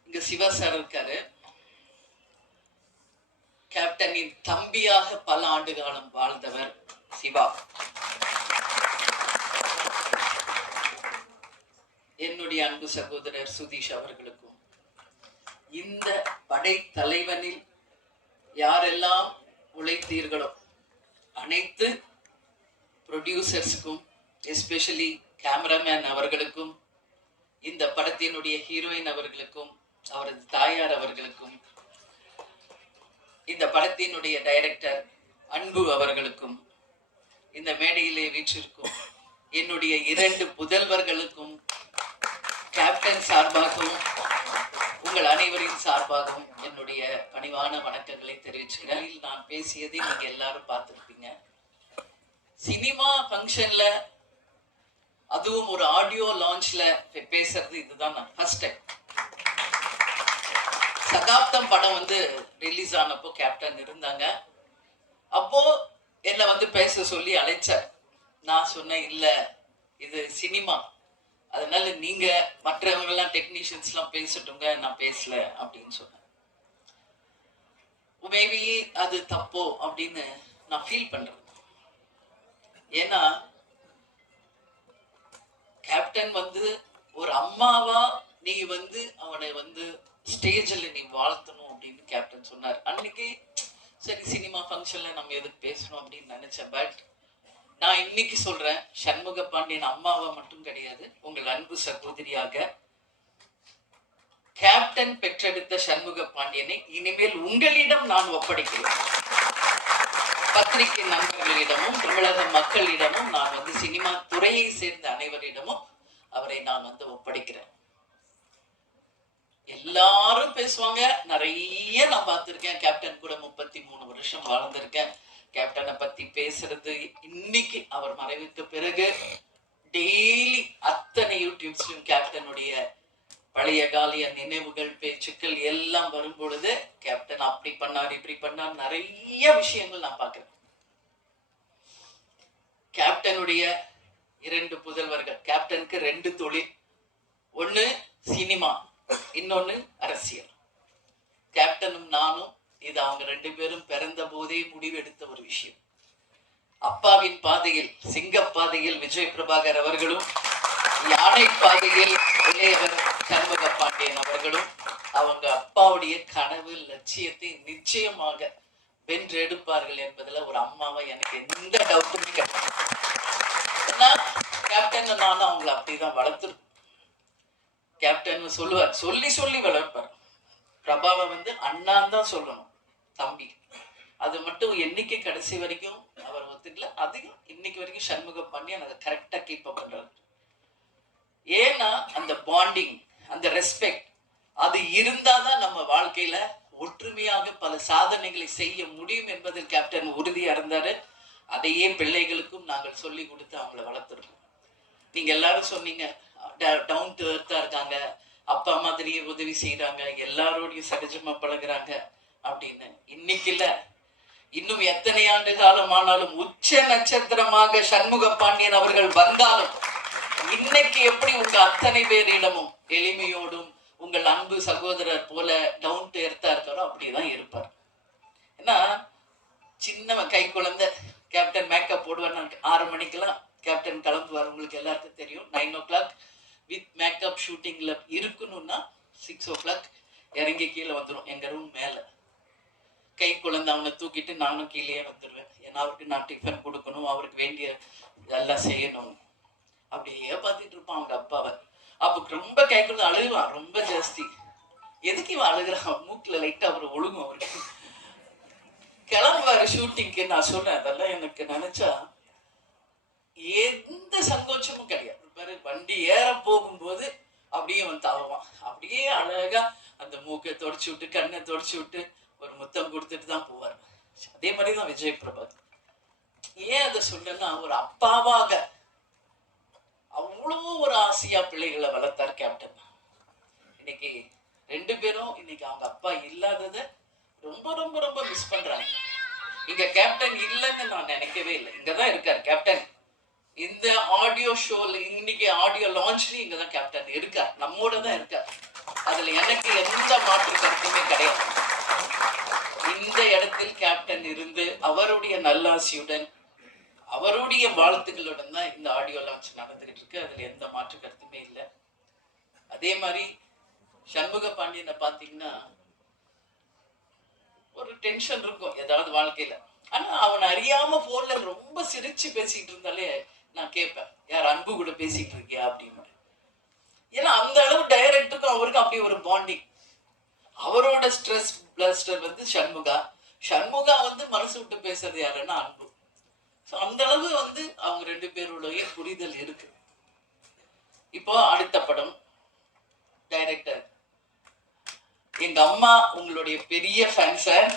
இங்க சிவா சார் இருக்காரு. கேப்டனின் தம்பியாக பல ஆண்டு காலம் வாழ்ந்தவர் சிவா. என்னுடைய அன்பு சகோதரர் சுதீஷ் அவர்களுக்கும், இந்த படை தலைவனில் யாரெல்லாம் உழைத்தீர்களோ அனைத்து ப்ரொடியூசர்ஸ்க்கும், எஸ்பெஷலி கேமராமேன் அவர்களுக்கும், இந்த படத்தினுடைய ஹீரோயின் அவர்களுக்கும், அவரது தாயார் அவர்களுக்கும், இந்த படத்தினுடைய டைரக்டர் அன்பு அவர்களுக்கும், இந்த மேடையிலே வீற்றிருக்கும் என்னுடைய 2 புதல்வர்களுக்கும், கேப்டன் சார்பாகவும் உங்கள் அனைவரின் சார்பாகவும் என்னுடைய பணிவான வணக்கங்களை தெரிவிச்சுக்கிறேன். நான் பேசியதை நீங்க எல்லாரும் பார்த்துருப்பீங்க. சினிமா ஃபங்க்ஷன்ல, அதுவும் ஒரு ஆடியோ லான்ச்ல பேசுறது இதுதான் நான் ஃபர்ஸ்ட் டைம். சகாப்தம் படம் ரிலீஸ் ஆனப்போ கேப்டன் இருந்தாங்க. அப்போ என்னை பேச சொல்லி அழைச்சார். நான் சொன்னேன், இல்ல இது சினிமா, அதனால நீங்க மற்றவங்க எல்லாம் டெக்னீஷியன்ஸ்லாம் பேசட்டுங்க, நான் பேசல அப்படின்னு சொன்னேன். மேபி அது தப்போ அப்படின்னு நான் ஃபீல் பண்றேன். ஏன்னா கேப்டன் ஒரு அம்மாவா நீ அவனை ஸ்டேஜில் நீ வாழ்த்தணும் அப்படின்னு கேப்டன் சொன்னார். அன்னைக்கு சரி, சினிமா ஃபங்க்ஷன்ல நம்ம எதுக்கு பேசணும் அப்படின்னு நினைச்சேன். பட் நான் இன்னைக்கு சொல்றேன், சண்முக பாண்டியன் அம்மாவா மட்டும் கிடையாது, உங்கள் அன்பு சகோதரியாக கேப்டன் பெற்றெடுத்த சண்முக பாண்டியனை இனிமேல் உங்களிடம் நான் ஒப்படைக்கிறேன். பத்திரிகை நண்பர்களிடமும் தமிழக மக்களிடமும் நான் சினிமா துறையை சேர்ந்த அனைவரிடமும் அவரை நான் ஒப்படைக்கிறேன். எல்லாரும் பேசுவாங்க, நிறைய நான் பார்த்திருக்கேன். கேப்டன் கூட 33 வருஷம் வாழ்ந்திருக்கேன். கேப்டனை பத்தி பேசுறது இன்னைக்கு அவர் மறைவுக்கு பிறகு டெய்லி அத்தனை யூடியூப்ஸ்லயும் கேப்டனுடைய பழைய காலிய நினைவுகள், பேச்சுக்கள் எல்லாம் வரும் பொழுது கேப்டன் அப்படி பண்ணார், இப்படி பண்ணார், நிறைய விஷயங்கள் நான் பார்க்கிறேன். கேப்டனுடைய 2 புதல்வர்கள். கேப்டனுக்கு 2 தொழில், ஒண்ணு சினிமா, இன்னொன்னு அரசியல். கேப்டனும் நானும் இது அவங்க 2 பேரும் பிறந்த போதே முடிவெடுத்த ஒரு விஷயம். அப்பாவின் பாதையில், சிங்க பாதையில் விஜய் பிரபாகர் அவர்களும், யானை பாதையில் இளையவர் சண்முக பாண்டியன் அவர்களும் அவங்க அப்பாவுடைய கனவு லட்சியத்தை நிச்சயமாக வென்றெடுப்பார்கள் என்பதுல ஒரு அம்மாவை எனக்கு எந்த டவுட்டுமே கிடையாது. கேப்டன் நானும் அவங்களை அப்படிதான் வளர்த்துருக்கோம். கேப்டன் சொல்லுவார், சொல்லி சொல்லி வளர்ப்பார். பிரபாவை அண்ணான் தான் சொல்லணும், தம்பி. அது மட்டும் என்னைக்கு கடைசி வரைக்கும் அவர் ஒத்துக்கல. அதையும் இன்னைக்கு வரைக்கும் சண்முக பாண்டியன் அதை கரெக்டா கீப் அப் பண்றாரு. ஏன்னா அந்த பாண்டிங், அந்த ரெஸ்பெக்ட், அது இருந்தாதான் நம்ம வாழ்க்கையில ஒற்றுமையாக பல சாதனைகளை செய்ய முடியும் என்பதில் கேப்டன் உறுதியா இருந்தாரு. அதையே பிள்ளைகளுக்கும் நாங்கள் சொல்லி கொடுத்து அவங்களை வளர்த்துருக்கோம். நீங்க எல்லாரும் சொன்னீங்க, டவுன் டு எர்த்தா இருக்காங்க, அப்பா மாதிரியே உதவி செய்யறாங்க, எல்லாரோடையும் சகஜமா பழகுறாங்க அப்படின்னு. இன்னைக்கு இல்ல, இன்னும் எத்தனை ஆண்டு காலம் ஆனாலும், உச்ச நட்சத்திரமாக சண்முக பாண்டியன் அவர்கள் வந்தாலும், இன்னைக்கு எப்படி உங்க அத்தனை பேரிடமும் எளிமையோடும் உங்கள் அன்பு சகோதரர் போல டவுன் டு எர்த்தா இருக்காரோ அப்படிதான் இருப்பார். ஏன்னா சின்னவன் கை குழந்தை. கேப்டன் மேக்கப் போடுவார். 6 மணிக்கெல்லாம் கேப்டன் கிளம்புவார். உங்களுக்கு எல்லாருக்கும் தெரியும். 9 o'clock வித் மேக்கப் ஷூட்டிங்ல இருக்கணும்னா 6 o'clock இறங்கி கீழே வந்துடும். எங்க ரூம் மேல கை குழந்தை அவனை தூக்கிட்டு நானும் கீழே வந்துடுவேன். ஏன்னா அவருக்கு நான் டிஃபன் கொடுக்கணும், அவருக்கு வேண்டிய எல்லாம் செய்யணும். அப்படியே பார்த்துட்டு இருப்பான் அவங்க அப்பாவை. அப்போ ரொம்ப கை குழந்தை அழுகுவான், ரொம்ப ஜாஸ்தி. எதுக்கு இவன் அழுகுறான்? மூக்குல லைட்டா அவர் ஒழுங்கும். அவருக்கு கிளம்புவாரு. வந்தாரு ஷூட்டிங்க்கு. நான் சொன்னேன் அதெல்லாம் எனக்கு நினைச்சா எந்த சங்கோச்சமும் கிடையாது. பாரு வண்டி ஏற போகும்போது அப்படியே வந்து தாவுவான், அப்படியே அழகா அந்த மூக்கை தொடச்சி விட்டு கண்ணை தொடச்சி விட்டு ஒரு முத்தம் கொடுத்துட்டு தான் போவார். அதே மாதிரி தான் விஜய் பிரபாகர். ஏன் அதை சொல்றேன்னா, ஒரு அப்பாவாக அவ்வளோ ஒரு ஆசையா பிள்ளைகளை வளர்த்தார் கேப்டன். இன்னைக்கு 2 பேரும் இன்னைக்கு அவங்க அப்பா இல்லாதத ரொம்ப ரொம்ப ரொம்ப மிஸ் பண்றாங்க. இங்க கேப்டன் இல்லைன்னு நான் நினைக்கவே இல்லை. இங்கதான் இருக்கார் கேப்டன். இந்த ஆடியோ ஷோல இன்னைக்கு ஆடியோ லான்ச்லயும் இங்கதான் கேப்டன் இருக்கார், நம்மோட தான் இருக்கார். அதுல எனக்கு எந்த மாற்று கருத்துமே கிடையாது. இந்த இடத்தில் கேப்டன் இருந்து அவருடைய நல்லாசியுடன் அவருடைய வாழ்த்துக்களுடன் தான் இந்த ஆடியோ லான்ச் நடந்துகிட்டு இருக்கு. அதுல எந்த மாற்று கருத்துமே இல்லை. அதே மாதிரி சண்முக பாண்டியனை பார்த்தீங்கன்னா ஒரு டென்ஷன் இருக்கும் ஏதாவது வாழ்க்கையில. ஆனா அவன் அறியாம போன்ல ரொம்ப சிரிச்சு பேசிட்டு இருந்தாலே நான் கேட்பேன், யார் அன்பு கூட பேசிட்டு இருக்கியா அப்படின்னு. ஏன்னா அந்த அளவு டைரக்டருக்கும் அவருக்கும் அப்படி ஒரு பாண்டிங். அவரோட ஸ்ட்ரெஸ் பிளஸ்டர் வந்து சண்முகா, சண்முகா வந்து மனசு விட்டு பேசுறது யாருன்னா அன்பு. ஸோ அந்த அளவு வந்து அவங்க 2 பேருடைய புரிதல் இருக்கு. இப்போ அடுத்த படம் டைரக்டர் எங்க அம்மா உங்களுடைய பெரிய ஃபேன் சார்.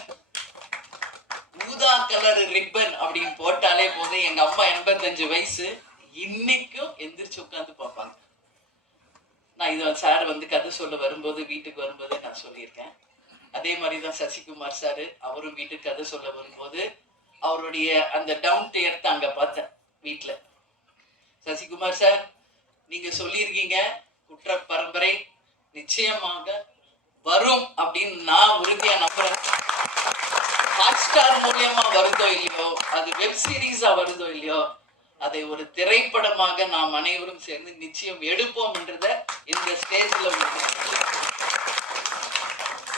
ஊதா கலர் ரிப்பன் அப்படின்னு போட்டாலே போதும். எங்க அம்மா 85 வயசு, இன்னைக்கும் எந்திரிச்சு உட்காந்து பார்ப்பாங்க. நான் இதை சார் வந்து கதை சொல்ல வரும்போது வீட்டுக்கு வரும்போது நான் சொல்லியிருக்கேன். அதே மாதிரி தான் சசிகுமார் சார், அவரும் வீட்டுக்கு கதை சொல்ல வரும்போது அவருடைய அந்த டவுன் டு எர்த் அங்க பார்த்தேன் வீட்டுல. சசிகுமார் சார், நீங்க சொல்லியிருக்கீங்க குற்ற பரம்பரை நிச்சயமாக வரும் அப்படின்னு நான் உறுதியா நம்புறேன். ஹாட்ஸ்டார் மூலியமா வருதோ இல்லையோ, அது வெப் சீரிஸா வருதோ இல்லையோ, அதை ஒரு திரைப்படமாக நாம் அனைவரும் சேர்ந்து நிச்சயம் எடுப்போம் என்றத இந்த ஸ்டேஜ்ல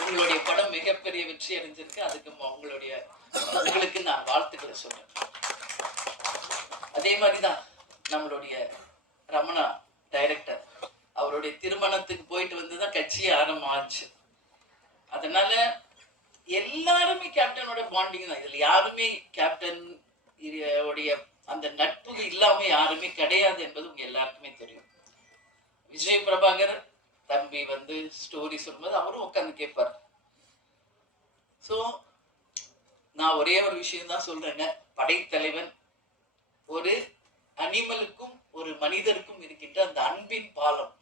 உங்களுடைய படம் மிகப்பெரிய வெற்றி அடைஞ்சிருக்கு. அதுக்கு உங்களுக்கு நான் வாழ்த்துக்களை சொல்றேன். அதே மாதிரிதான் நம்மளுடைய ரமணா டைரக்டர், அவருடைய திருமணத்துக்கு போயிட்டு வந்துதான் கட்சியே ஆரம்பமாச்சு. அதனால எல்லாருமே கேப்டனோட பாண்டிங் தான். இதுல யாருமே கேப்டன் உடைய அந்த நட்பு இல்லாம யாருமே கிடையாது என்பது உங்க எல்லாருக்குமே தெரியும். விஜய் பிரபாகர் தம்பி வந்து ஸ்டோரி சொல்லும்போது அவரும் உட்காந்து கேட்பார். ஸோ நான் ஒரே ஒரு விஷயம் தான் சொல்றேங்க, படைத்தலைவன் ஒரு அனிமலுக்கும் ஒரு மனிதருக்கும் இருக்கின்ற அந்த அன்பின் பாலம்